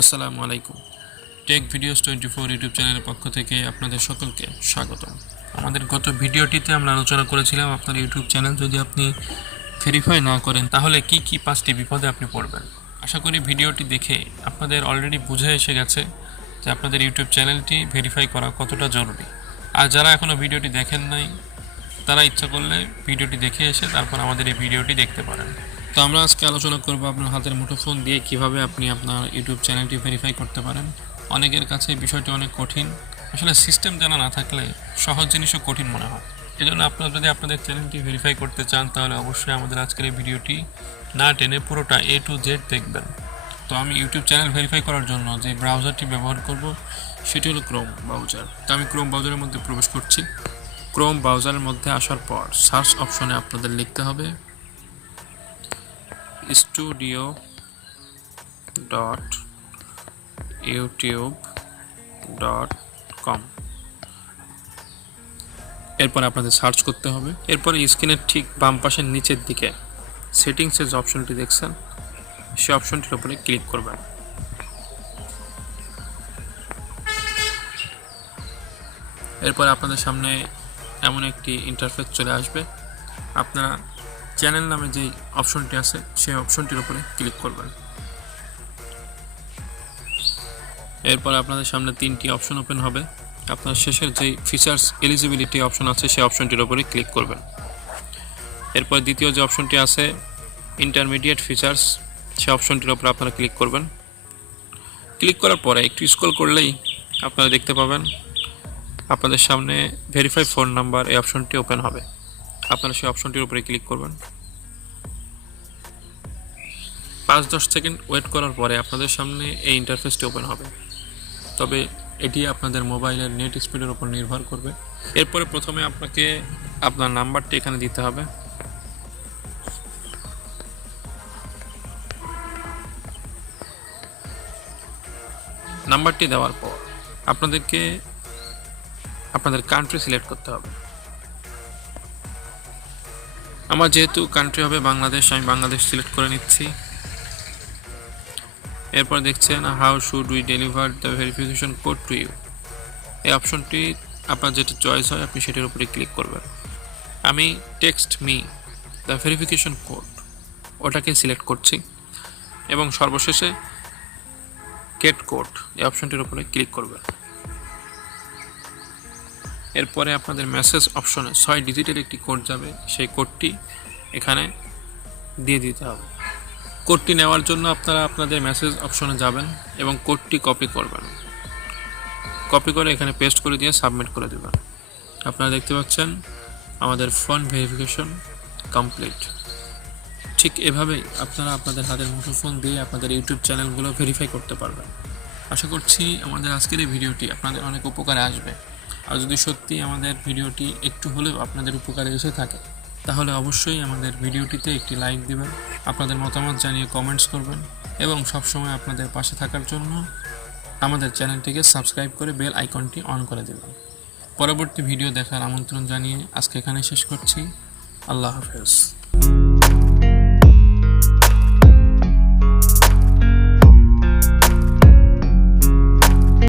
আসসালামু আলাইকুম। Take videos 24 YouTube চ্যানেলের পক্ষ থেকে আপনাদের সকলকে স্বাগতম। আমাদের গত ভিডিওটিতে আমরা আলোচনা করেছিলাম আপনার ইউটিউব চ্যানেল যদি আপনি ভেরিফাই না করেন তাহলে কি কি 5টি বিপদে আপনি পড়বেন। আশা করি ভিডিওটি দেখে আপনাদের অলরেডি বুঝে এসে গেছে যে আপনাদের ইউটিউব চ্যানেলটি ভেরিফাই করা কতটা জরুরি। আর যারা এখনও ভিডিওটি দেখেন নাই তারা ইচ্ছা করলে ভিডিওটি দেখে এসে তারপর আমাদের এই ভিডিওটি দেখতে পারেন। তো আমরা আজকে আলোচনা করব আপনার হাতের মুঠোফোন দিয়ে কিভাবে আপনি আপনার ইউটিউব চ্যানেলটি ভেরিফাই করতে পারেন। অনেকের কাছে বিষয়টি অনেক কঠিন, আসলে সিস্টেম জানা না থাকলে সহজ জিনিসও কঠিন মনে হয়। এজন্য আপনারা যদি আপনাদের চ্যানেলটি ভেরিফাই করতে চান তাহলে অবশ্যই আমাদের আজকের এই ভিডিওটি না টেনে পুরোটা A to Z দেখবেন। তো আমি ইউটিউব চ্যানেল ভেরিফাই করার জন্য যে ব্রাউজারটি ব্যবহার করব সেটি হলো ক্রোম ব্রাউজার। তো আমি ক্রোম ব্রাউজারের মধ্যে প্রবেশ করছি। ক্রোম ব্রাউজারের মধ্যে আসার পর সার্চ অপশনে আপনাদের লিখতে হবে studio.youtube.com। এরপর আপনাদের সার্চ করতে হবে। এরপরে স্ক্রিনের ঠিক বাম পাশের নিচের দিকে সেটিংসের যে অপশনটি দেখছেন সেই অপশনটির উপরে ক্লিক করবেন। এরপর আপনাদের সামনে এমন একটি ইন্টারফেস চলে আসবে। আপনারা চ্যানেল নামে যে অপশনটি আছে সেই অপশনটির উপরে ক্লিক করবেন। এরপর আপনাদের সামনে 3টি অপশন ওপেন হবে। আপনার শেষের যে ফিচার্স এলিজিবিলিটি অপশন আছে সেই অপশনটির উপরে ক্লিক করবেন। এরপর দ্বিতীয় যে অপশনটি আছে ইন্টারমিডিয়েট ফিচার্স সেই অপশনটির উপরে আপনারা ক্লিক করবেন। ক্লিক করার পরে একটু স্ক্রল করলেই আপনারা দেখতে পাবেন আপনাদের সামনে ভেরিফাই ফোন নাম্বার এই অপশনটি ওপেন হবে। আপনারা সেই অপশনটির উপরে ক্লিক করবেন। 5-10 সেকেন্ড ওয়েট করার পরে আপনাদের সামনে এই ইন্টারফেসটি ওপেন হবে। তবে এটি আপনাদের মোবাইলের নেট স্পিডের উপর নির্ভর করবে। এরপরে প্রথমে আপনাকে আপনার নাম্বারটি এখানে দিতে হবে। নাম্বারটি দেওয়ার পর আপনাদেরকে আপনাদের কান্ট্রি সিলেক্ট করতে হবে। আমার যেহেতু কান্ট্রি হবে বাংলাদেশ, আমি বাংলাদেশ সিলেক্ট করে নিচ্ছি। এরপর দেখছেন how should we deliver the verification code to you. এই অপশনটি আপনার যেটা চয়েস হয় আপনি সেটার উপরে ক্লিক করবেন। আমি text me the verification code ওটাকে সিলেক্ট করছি এবং সর্বশেষে গেট কোড এই অপশনটির উপরে ক্লিক করবেন। এরপরে আপনাদের মেসেজ অপশনে 6 ডিজিটের একটি কোড যাবে, সেই কোডটি এখানে দিয়ে দিতে হবে। কোডটি নেওয়ার জন্য আপনারা আপনাদের মেসেজ অপশনে যাবেন এবং কোডটি কপি করবেন। কপি করে এখানে পেস্ট করে দিয়ে সাবমিট করে দেবেন। আপনারা দেখতে পাচ্ছেন আমাদের ফোন ভেরিফিকেশন কমপ্লিট। ঠিক এভাবেই আপনারা আপনাদের হাতের মুঠোফোন দিয়ে আপনাদের ইউটিউব চ্যানেলগুলো ভেরিফাই করতে পারবেন। আশা করছি আমাদের আজকের এই ভিডিওটি আপনাদের অনেক উপকারে আসবে। আর যদি সত্যি আমাদের ভিডিওটি একটু হলেও আপনাদের উপকারে এসে থাকে তাহলে অবশ্যই আমাদের ভিডিওটিতে একটি লাইক দিবেন, আপনাদের মতামত জানিয়ে কমেন্টস করবেন এবং সবসময় আপনাদের পাশে থাকার জন্য আমাদের চ্যানেলটিকে সাবস্ক্রাইব করে বেল আইকনটি অন করে দেবেন। পরবর্তী ভিডিও দেখার আমন্ত্রণ জানিয়ে আজকে এখানে শেষ করছি। আল্লাহ হাফেজ।